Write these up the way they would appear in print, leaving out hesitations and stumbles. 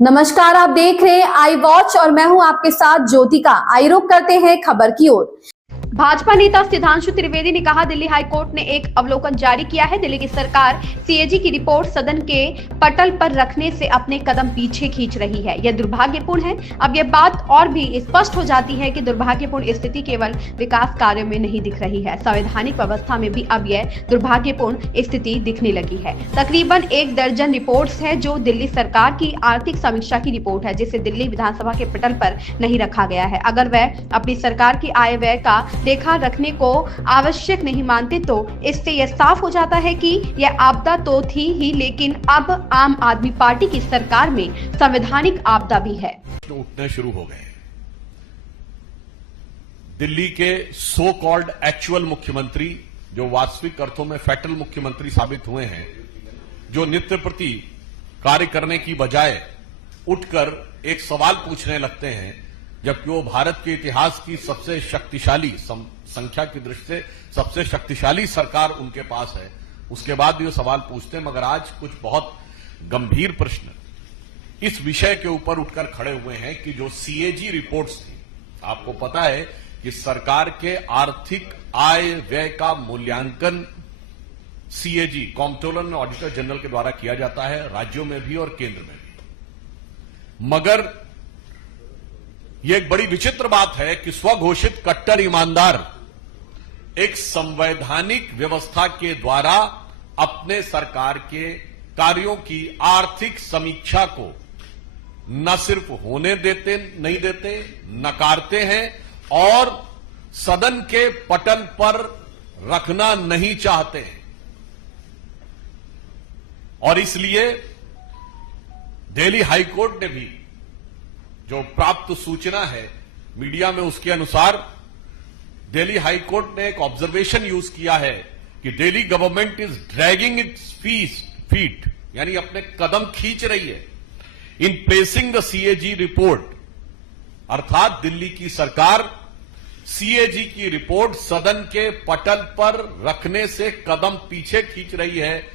नमस्कार, आप देख रहे हैं आई वॉच और मैं हूं आपके साथ ज्योतिका। आई रुख करते हैं खबर की ओर। भाजपा नेता सिद्धांशु त्रिवेदी ने कहा, दिल्ली हाईकोर्ट ने एक अवलोकन जारी किया है। दिल्ली की सरकार सीएजी की रिपोर्ट सदन के पटल पर रखने से अपने कदम पीछे खींच रही है। यह दुर्भाग्यपूर्ण है। अब यह बात और भी स्पष्ट हो जाती है कि दुर्भाग्यपूर्ण स्थिति केवल विकास कार्यों में नहीं दिख रही है, संवैधानिक व्यवस्था में भी अब यह दुर्भाग्यपूर्ण स्थिति दिखने लगी है। तकरीबन 1 दर्जन रिपोर्ट्स है जो दिल्ली सरकार की आर्थिक समीक्षा की रिपोर्ट है, जिसे दिल्ली विधानसभा के पटल पर नहीं रखा गया है। अगर वह अपनी सरकार की आय व्यय का लेखा रखने को आवश्यक नहीं मानते तो इससे यह साफ हो जाता है कि यह आपदा तो थी ही, लेकिन अब आम आदमी पार्टी की सरकार में संवैधानिक आपदा भी है। उठने शुरू हो गए। दिल्ली के सो कॉल्ड एक्चुअल मुख्यमंत्री, जो वास्तविक अर्थों में फैटल मुख्यमंत्री साबित हुए हैं, जो नित्य प्रति कार्य करने की बजाय उठकर एक सवाल पूछने लगते हैं, जबकि वो भारत के इतिहास की सबसे शक्तिशाली, संख्या की दृष्टि से सबसे शक्तिशाली सरकार उनके पास है, उसके बाद भी वो सवाल पूछते हैं। मगर आज कुछ बहुत गंभीर प्रश्न इस विषय के ऊपर उठकर खड़े हुए हैं कि जो सीएजी रिपोर्ट्स थी, आपको पता है कि सरकार के आर्थिक आय व्यय का मूल्यांकन CAG, comptroller and auditor general के द्वारा किया जाता है, राज्यों में भी और केंद्र में भी। मगर यह एक बड़ी विचित्र बात है कि स्वघोषित कट्टर ईमानदार एक संवैधानिक व्यवस्था के द्वारा अपने सरकार के कार्यों की आर्थिक समीक्षा को न सिर्फ होने देते नहीं देते, नकारते हैं और सदन के पटल पर रखना नहीं चाहते हैं। और इसलिए दिल्ली हाईकोर्ट ने भी जो प्राप्त सूचना है मीडिया में, उसके अनुसार दिल्ली हाईकोर्ट ने एक ऑब्जर्वेशन यूज किया है कि Delhi government is dragging its feet, यानी अपने कदम खींच रही है इन प्लेसिंग द सीएजी रिपोर्ट, अर्थात दिल्ली की सरकार सीएजी की रिपोर्ट सदन के पटल पर रखने से कदम पीछे खींच रही है।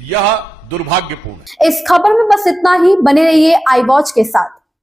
यह दुर्भाग्यपूर्ण है। इस खबर में बस इतना ही। बने रहिए आई वॉच के साथ।